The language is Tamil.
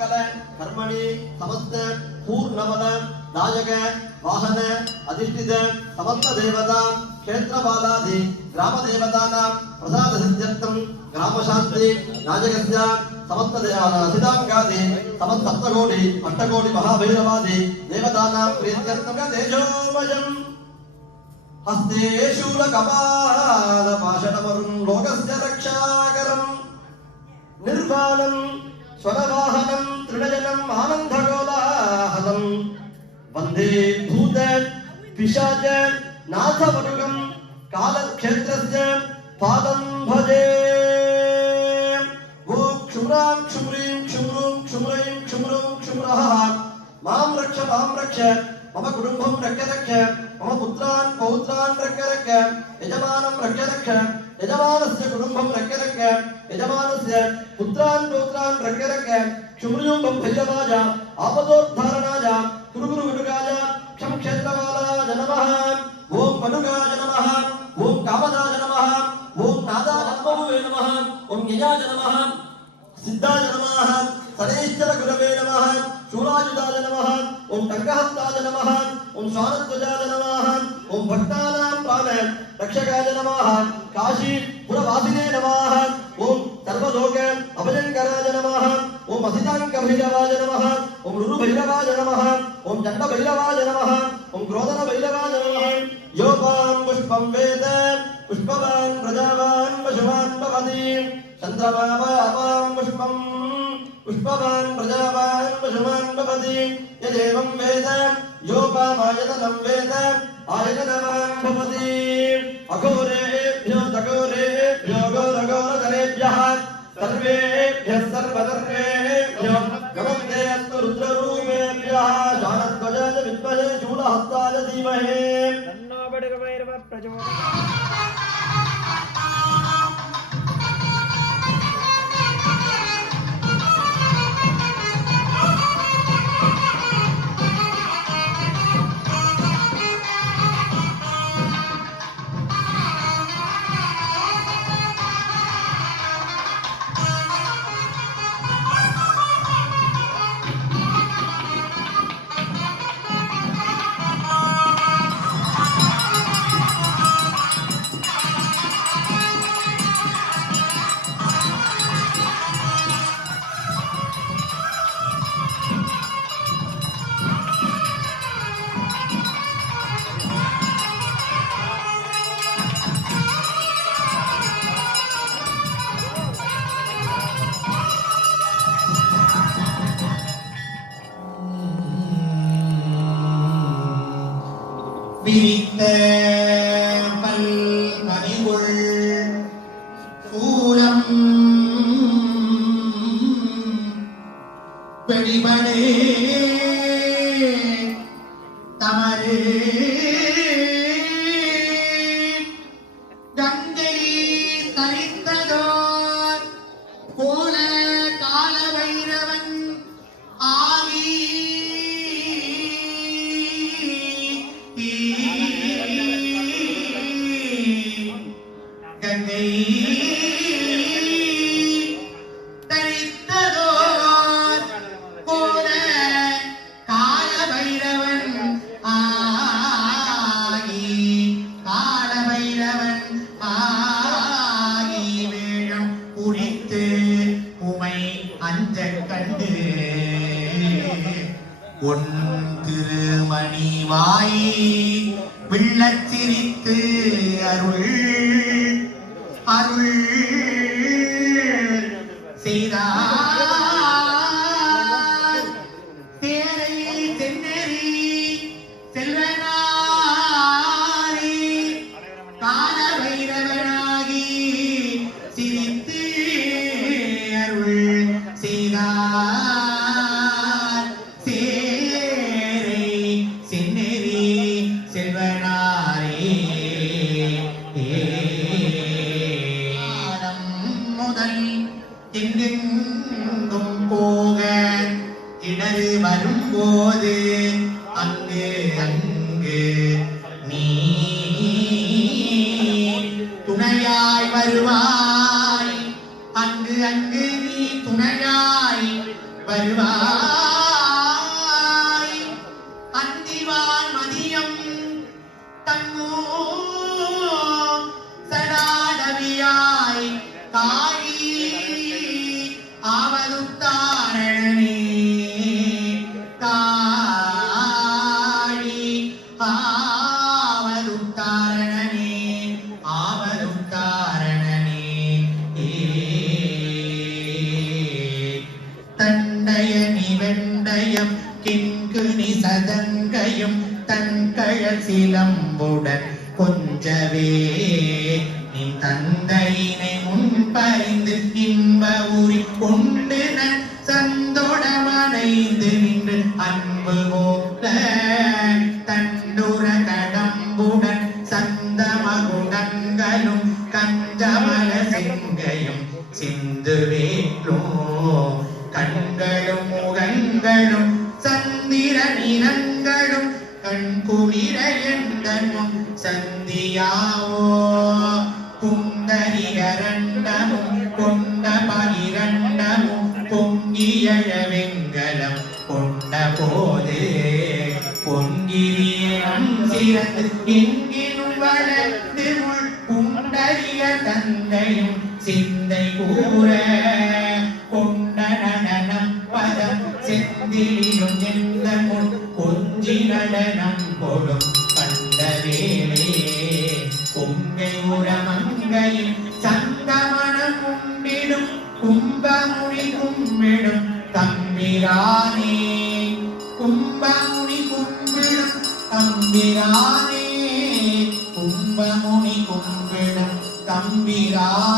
सर्वमंगल कर्मणि समस्त पूर्णबल दायक वाहन अधिष्ठित समस्त देवता क्षेत्रपालादि ग्राम देवतानां प्रसाद सिद्ध्यर्थं ग्राम शांति राजकस्य समस्त सिद्धांगादि समस्त सप्तकोटि अष्टकोटि महाभैरवादि देवतानां प्रीत्यर्थं तेजोमयम् हस्ते शूलकपालपाशटमरुं लोकस्य रक्षाकरं निर्वाणं स्वरवाहनं तृणजनम् आनन्दकोलाहलं वन्दे भूत पिशाच नाथवरुगं कालक्षेत्रस्य पादं भजे वो क्षुम्रां क्षुम्रीं क्षुम्रूं क्षुम्रैं क्षुम्रूं क्षुम्रः मां रक्ष मम कुटुंबं रक्ष मम पुत्रान् पौत्रान् रक्ष यजमानं रक्ष यजमानस्य कुटुंबं रक्ष यजमानस्य पुत्रान् पौत्रान् रक्ष क्षुम्रूं भैरवाय आपदोद्धारणाय गुरु विनुगाय क्षम क्षेत्रपालाय नमः ओम मनुगाय नमः ओम कामदाय नमः ओम नादाय नमः ओम यजाय नमः सिद्धाय नमः सनेश्वर गुरवे नमः शूलायुधाय नमः ओम टंकहस्ताय नमः ओम शानध्वजाय नमः ओम भक्तानां प्राण रक्षकाय नमः काशी पुरवासिने नमः ओम सर्वलोक अभयंकराय नमः ओम असितांक भैरवाय नमः ओम रुरु भैरवाय नमः ओम चंड भैरवाय नमः ओम क्रोधन भैरवाय नमः योपां पुष्पं वेद पुष्पवान् प्रजावान् पशुवान् भवति चंद्रमापां पुष्पं पुष्पवान् प्रजावान् पशुवान् भवति यदेवं वेद योपामायतनं वेद आयतनवान् भवति अघोरेभ्यो तघोरेभ्यो घोरघोरधरेभ्यः सर्वेभ्यः सर्वधर्मेभ्यो नमस्ते अस्तु रुद्ररूपेभ्यः शानध्वजाय विद्महे शूलहस्ताय धीमहि तन्नो भैरवः प्रचोदयात्। விரித்த பல்கனிவுள் சூலம் வெளிபடே தமரே கங்கை தரித்ததோர் கோல கால வைரவன் ஆவி கங்கை தரித்ததோர் கோல கால பைரவன் ஆகி கால பைரவன் ஆகி வேழம் குறித்து உமை அஞ்ச கண்டு உன் திருமணி வாய் விள்ளச் சிரித்து அருள் அருள் செய்தார் தேரை தென்னெறி செல்வனாரி கால பைரவனாகி சிரித்து அருள் செய்தார் தேரை சென்னெறி செல்வனாரே முதல் எங்கெங்கும் போக இடரு வரும்போது அங்கு அங்கு நீ துணையாய் வருவாய் அங்கு அங்கு நீ துணையாய் வருவாய் அந்திவான் மதியம் தங்கூ சடாடவியாய் காழி ஆவதுத்தாரணி காழி ஆவதுத்தாரணி ஆவதுத்தாரணி தண்டயனி வெண்டயம் கிண்குனி சதங்கயம் தன்கழல் சிலம்புடன் கொஞ்சவே நின் தந்தையினை முன்பறிந்து இன்ப உரி கொண்டு நன் சந்தோடமனைந்து நின்று அன்பு போல தண்டுர கடம்புடன் சந்தமகுடங்களும் கஞ்சமல செங்கையும் சிந்துவேற்றோ கண்களும் முகங்களும் சந்திர நிறங்களும் கண்குளிர எந்தனும் சந்தியாவோ குந்தரிகரண்டமும் கொண்ட பகிரண்டமும் பொங்கியழ வெங்கலம் கொண்ட போது பொங்கிரியம் சிறந்து எங்கினும் வளர்ந்து முள் புண்டரிய தந்தையும் சிந்தை கூற கொண்ட நடனம் பதம் செந்திலும் எந்த முன் கொஞ்சி நடனம் கொடும் கண்டவேலே கொங்கை உரமங்கையில் சங்கமனம் உண்டிடும் கும்பமுனி கும்பிடும் தம்பிரானே கும்பமுனி கும்பிடும் தம்பிரானே கும்பமுனி கும்பிடும் தம்பிரானே